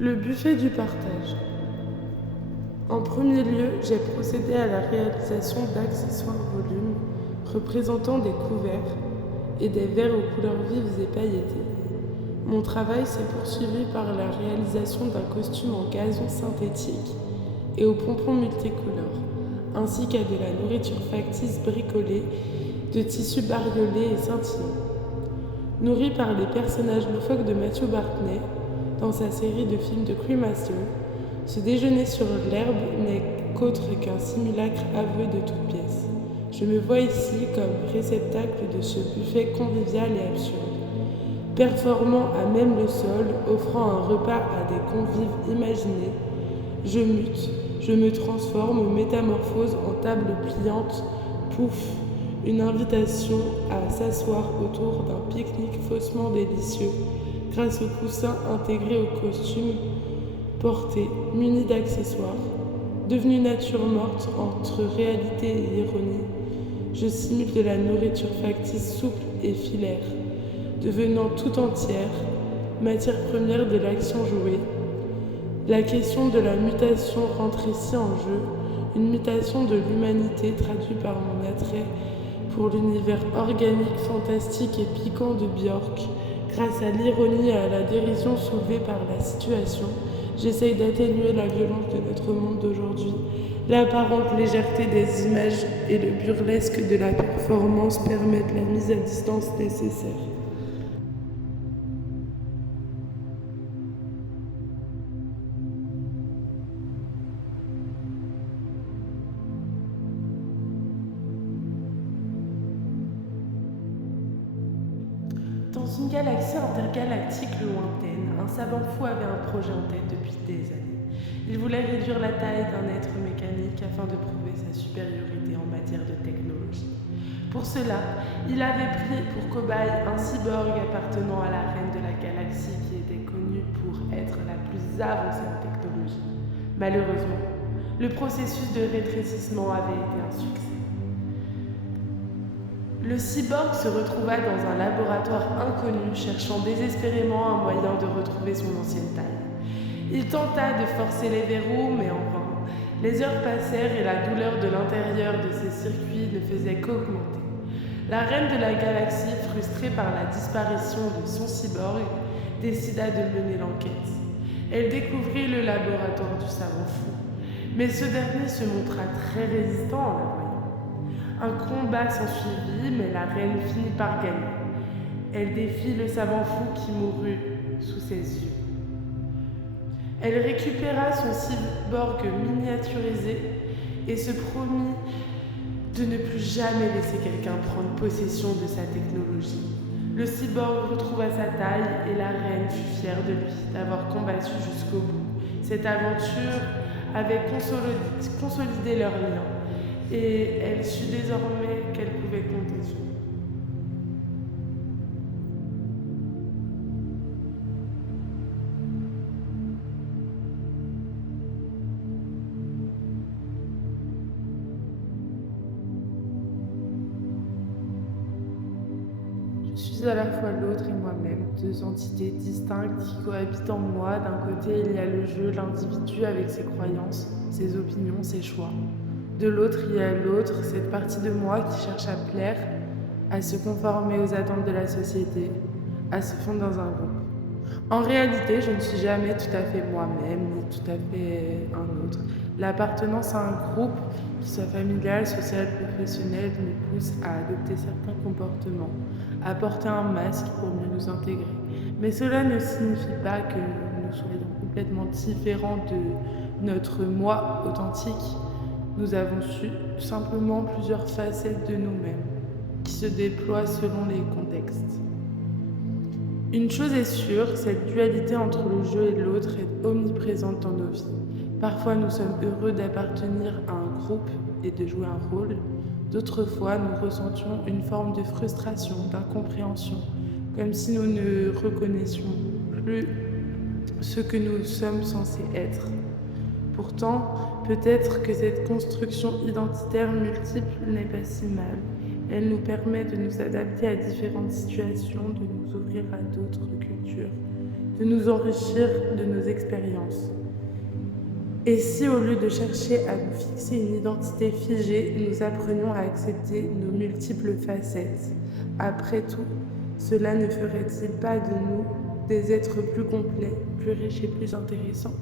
Le buffet du partage. En premier lieu, j'ai procédé à la réalisation d'accessoires volumes représentant des couverts et des verres aux couleurs vives et pailletées. Mon travail s'est poursuivi par la réalisation d'un costume en gazon synthétique et aux pompons multicolores, ainsi qu'à de la nourriture factice bricolée de tissus bariolés et scintillants. Nourri par les personnages loufoques de Matthew Bartney dans sa série de films de Cremaster, ce déjeuner sur l'herbe n'est qu'autre qu'un simulacre avoué de toutes pièces. Je me vois ici comme réceptacle de ce buffet convivial et absurde, performant à même le sol, offrant un repas à des convives imaginés. Je mute, je me transforme, métamorphose en table pliante, pouf, une invitation à s'asseoir autour d'un pique-nique faussement délicieux, grâce au coussin intégré au costume porté, muni d'accessoires. Devenue nature morte entre réalité et ironie, je simule de la nourriture factice souple et filaire, devenant tout entière, matière première de l'action jouée. La question de la mutation rentre ici en jeu, une mutation de l'humanité traduite par mon attrait pour l'univers organique, fantastique et piquant de Björk. Grâce à l'ironie et à la dérision soulevée par la situation, j'essaye d'atténuer la violence de notre monde d'aujourd'hui. L'apparente légèreté des images et le burlesque de la performance permettent la mise à distance nécessaire. Dans une galaxie intergalactique lointaine, un savant fou avait un projet en tête depuis des années. Il voulait réduire la taille d'un être mécanique afin de prouver sa supériorité en matière de technologie. Pour cela, il avait pris pour cobaye un cyborg appartenant à la reine de la galaxie qui était connue pour être la plus avancée en technologie. Malheureusement, le processus de rétrécissement avait été un succès. Le cyborg se retrouva dans un laboratoire inconnu, cherchant désespérément un moyen de retrouver son ancienne taille. Il tenta de forcer les verrous, mais en vain. Les heures passèrent et la douleur de l'intérieur de ses circuits ne faisait qu'augmenter. La reine de la galaxie, frustrée par la disparition de son cyborg, décida de mener l'enquête. Elle découvrit le laboratoire du savant fou, mais ce dernier se montra très résistant en la voyant. Un combat s'ensuivit, mais la reine finit par gagner. Elle défie le savant fou qui mourut sous ses yeux. Elle récupéra son cyborg miniaturisé et se promit de ne plus jamais laisser quelqu'un prendre possession de sa technologie. Le cyborg retrouva sa taille et la reine fut fière de lui d'avoir combattu jusqu'au bout. Cette aventure avait consolidé leur lien. Et elle sut désormais qu'elle pouvait compter sur lui. Je suis à la fois l'autre et moi-même, deux entités distinctes qui cohabitent en moi. D'un côté, il y a le jeu, l'individu avec ses croyances, ses opinions, ses choix. De l'autre, il y a l'autre, cette partie de moi qui cherche à plaire, à se conformer aux attentes de la société, à se fondre dans un groupe. En réalité, je ne suis jamais tout à fait moi-même, ni tout à fait un autre. L'appartenance à un groupe, qu'il soit familial, social, professionnel, me pousse à adopter certains comportements, à porter un masque pour mieux nous intégrer. Mais cela ne signifie pas que nous soyons complètement différents de notre moi authentique. Nous avons su simplement plusieurs facettes de nous-mêmes qui se déploient selon les contextes. Une chose est sûre, cette dualité entre le jeu et l'autre est omniprésente dans nos vies. Parfois, nous sommes heureux d'appartenir à un groupe et de jouer un rôle. D'autres fois, nous ressentions une forme de frustration, d'incompréhension, comme si nous ne reconnaissions plus ce que nous sommes censés être. Pourtant, peut-être que cette construction identitaire multiple n'est pas si mal. Elle nous permet de nous adapter à différentes situations, de nous ouvrir à d'autres cultures, de nous enrichir de nos expériences. Et si au lieu de chercher à nous fixer une identité figée, nous apprenions à accepter nos multiples facettes? Après tout, cela ne ferait-il pas de nous des êtres plus complets, plus riches et plus intéressants?